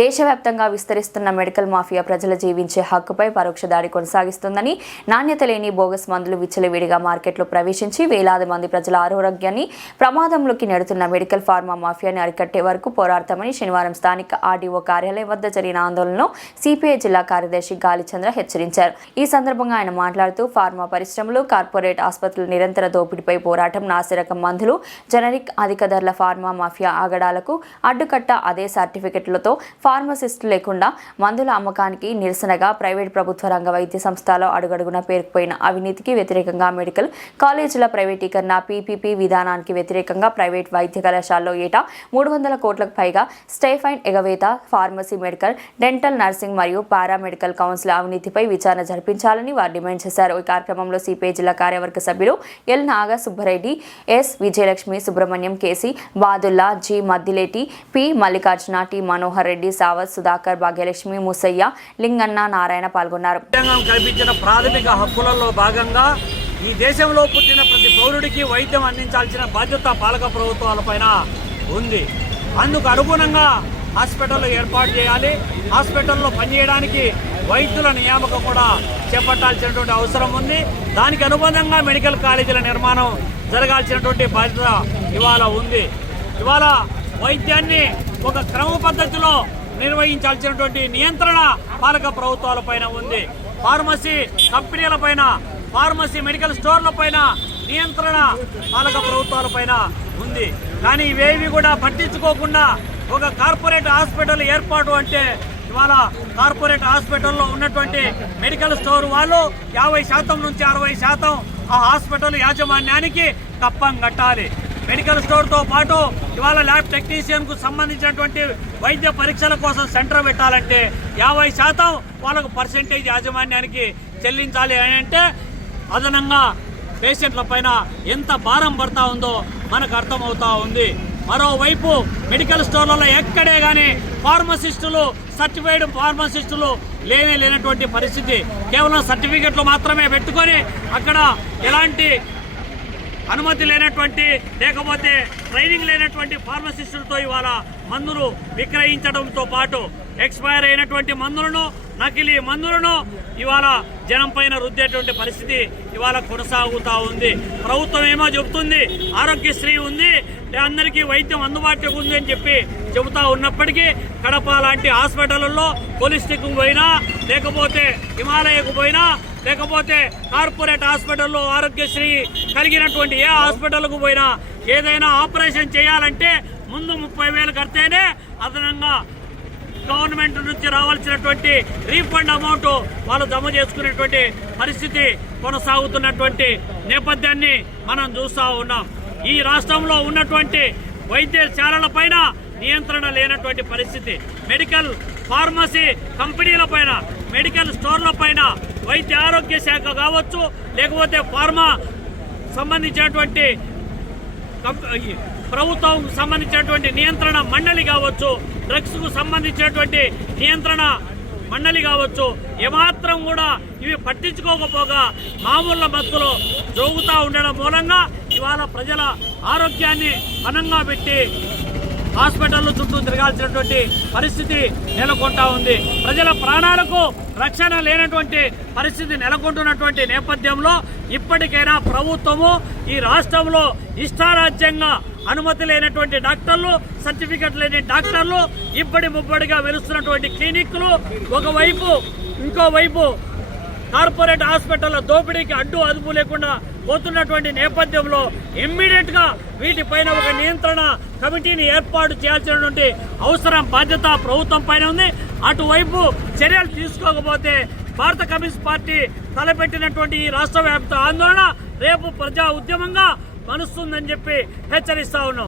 దేశవ్యాప్తంగా విస్తరిస్తున్న medical mafia ప్రజలు జీవించే హక్కుపై పరోక్ష దాడి కొనసాగిస్తుందని నాణ్యత లేని బోగస్ మందులు విచ్చలవిడిగా మార్కెట్లో ప్రవేశించి వేలాది మంది ప్రజల ఆరోగ్యాన్ని ప్రమాదంలోకి నెడుతున్న మెడికల్ ఫార్మా మాఫియాని అరికట్టే వరకు పోరాడతామని శనివారం స్థానిక ఆర్డీఓ కార్యాలయం వద్ద జరిగిన ఆందోళనలో సిపిఐ జిల్లా కార్యదర్శి గాలిచంద్ర హెచ్చరించారు. ఈ సందర్భంగా ఆయన మాట్లాడుతూ ఫార్మా పరిశ్రమలు కార్పొరేట్ ఆసుపత్రుల నిరంతర దోపిడీపై పోరాటం నాసిరకం మందులు జనరిక్ అధిక ధరల ఫార్మా మాఫియా ఆగడాలకు అడ్డుకట్ట అదే సర్టిఫికెట్లతో ఫార్మసిస్ట్ లేకుండా మందుల అమ్మకానికి నిరసనగా ప్రైవేట్ ప్రభుత్వ రంగ వైద్య సంస్థలో అడుగడుగున పేరుకుపోయిన అవినీతికి వ్యతిరేకంగా మెడికల్ కాలేజీల ప్రైవేటీకరణ పీపీపీ విధానానికి వ్యతిరేకంగా ప్రైవేట్ వైద్య కళాశాలలో ఏటా మూడు వందల కోట్లకు పైగా స్టైఫైన్ ఎగవేత ఫార్మసీ మెడికల్ డెంటల్ నర్సింగ్ మరియు పారామెడికల్ కౌన్సిల్ అవినీతిపై విచారణ జరిపించాలని వారు డిమాండ్ చేశారు. ఈ కార్యక్రమంలో సిపిఐ జిల్లా కార్యవర్గ సభ్యులు L Naga Subbareddy S Vijayalakshmi Subrahmanyam KC Badulla G Maddileti P Mallikarjuna T Manohar Reddy Savath Sudhakar Bhagyalakshmi Musayya Linganna Narayana పాల్గొన్నారు. కల్పించిన ప్రాథమిక హక్కులలో భాగంగా ఈ దేశంలో పుట్టిన ప్రతి పౌరుడికి వైద్యం అందించాల్సిన బాధ్యత పాలక ప్రభుత్వాలపైన ఉంది. అందుకు అనుగుణంగా హాస్పిటల్ ఏర్పాటు చేయాలి. హాస్పిటల్లో పనిచేయడానికి వైద్యుల నియామకం కూడా చేపట్టాల్సినటువంటి అవసరం ఉంది. దానికి అనుబంధంగా మెడికల్ కాలేజీల నిర్మాణం జరగాల్సినటువంటి బాధ్యత ఇవాళ ఉంది. ఇవాళ వైద్యాన్ని ఒక క్రమ పద్ధతిలో నిర్వహించాల్సినటువంటి నియంత్రణ పాలక ప్రభుత్వాల పైన ఉంది. ఫార్మసీ కంపెనీల పైన ఫార్మసీ మెడికల్ స్టోర్ల పైన నియంత్రణ పాలక ప్రభుత్వాల పైన ఉంది. కానీ ఇవేవి కూడా పట్టించుకోకుండా ఒక కార్పొరేట్ హాస్పిటల్ ఏర్పాటు అంటే ఇవాళ కార్పొరేట్ హాస్పిటల్లో ఉన్నటువంటి మెడికల్ స్టోర్ వాళ్ళు యాభై శాతం నుంచి అరవై శాతం ఆ హాస్పిటల్ యాజమాన్యానికి కప్పం కట్టాలి. మెడికల్ స్టోర్తో పాటు ఇవాళ ల్యాబ్ టెక్నీషియన్కు సంబంధించినటువంటి వైద్య పరీక్షల కోసం సెంటర్ పెట్టాలంటే యాభై శాతం వాళ్ళకు పర్సెంటేజ్ యాజమాన్యానికి చెల్లించాలి అని అంటే అదనంగా పేషెంట్ల పైన ఎంత భారం పడతా ఉందో మనకు అర్థమవుతా ఉంది. మరోవైపు మెడికల్ స్టోర్లలో ఎక్కడే కానీ ఫార్మసిస్టులు సర్టిఫైడ్ ఫార్మసిస్టులు లేనే లేనటువంటి పరిస్థితి. కేవలం సర్టిఫికెట్లు మాత్రమే పెట్టుకొని అక్కడ ఎలాంటి అనుమతి లేనటువంటి లేకపోతే ట్రైనింగ్ లేనటువంటి ఫార్మసిస్టులతో ఇవాళ మందులు విక్రయించడంతో పాటు ఎక్స్పైర్ అయినటువంటి మందులను నకిలీ మందులను ఇవాళ జనం పైన రుద్దేటువంటి పరిస్థితి ఇవాళ కొనసాగుతూ ఉంది. ప్రభుత్వం ఏమో చెబుతుంది ఆరోగ్యశ్రీ ఉంది అందరికీ వైద్యం అందుబాటులో ఉంది అని చెప్పి చెబుతా ఉన్నప్పటికీ కడప లాంటి హాస్పిటల్లో పోలిస్టిక్ పోయినా లేకపోతే హిమాలయకు పోయినా లేకపోతే కార్పొరేట్ హాస్పిటల్లో ఆరోగ్యశ్రీ కలిగినటువంటి ఏ హాస్పిటల్కు పోయినా ఏదైనా ఆపరేషన్ చేయాలంటే ముందు ముప్పై వేలు కడితేనే అదనంగా గవర్నమెంట్ నుంచి రావాల్సినటువంటి రీఫండ్ అమౌంట్ వాళ్ళు జమ చేసుకునేటువంటి పరిస్థితి కొనసాగుతున్నటువంటి నేపథ్యాన్ని మనం చూస్తూ ఉన్నాం. ఈ రాష్ట్రంలో ఉన్నటువంటి వైద్యశాలల పైన నియంత్రణ లేనటువంటి పరిస్థితి. మెడికల్ ఫార్మసీ కంపెనీల పైన మెడికల్ స్టోర్ల పైన వైద్య ఆరోగ్య శాఖ కావచ్చు లేకపోతే ఫార్మా సంబంధించినటువంటి ప్రభుత్వం సంబంధించినటువంటి నియంత్రణ మండలి కావచ్చు డ్రగ్స్కు సంబంధించినటువంటి నియంత్రణ మండలి కావచ్చు ఏమాత్రం కూడా ఇవి పట్టించుకోకపోగా మామూళ్ళ బతుకులో జోగుతూ ఉండడం మూలంగా ఇవాళ ప్రజల ఆరోగ్యాన్ని అనంగా పెట్టి హాస్పిటల్ చుట్టూ తిరగాల్సినటువంటి పరిస్థితి నెలకొంటా ఉంది. ప్రజల ప్రాణాలకు రక్షణ లేనటువంటి పరిస్థితి నెలకొంటున్నటువంటి నేపథ్యంలో ఇప్పటికైనా ప్రభుత్వము ఈ రాష్ట్రంలో ఇష్టారాజ్యంగా అనుమతి లేనటువంటి డాక్టర్లు సర్టిఫికెట్ లేని డాక్టర్లు ఇప్పటి ముప్పటిగా వెలుస్తున్నటువంటి క్లినిక్లు ఒకవైపు ఇంకోవైపు కార్పొరేట్ హాస్పిటల్ దోపిడీకి అడ్డు అదుపు లేకుండా పోతున్నటువంటి నేపథ్యంలో ఇమ్మీడియట్గా వీటిపైన ఒక నియంత్రణ కమిటీని ఏర్పాటు చేయాల్సినటువంటి అవసరం బాధ్యత ప్రభుత్వం పైన ఉంది. అటువైపు చర్యలు తీసుకోకపోతే భారత కమ్యూనిస్ట్ పార్టీ తలపెట్టినటువంటి ఈ రాష్ట్ర వ్యాప్త ఆందోళన రేపు ప్రజా ఉద్యమంగా మనుస్తుందని చెప్పి హెచ్చరిస్తా ఉన్నాం.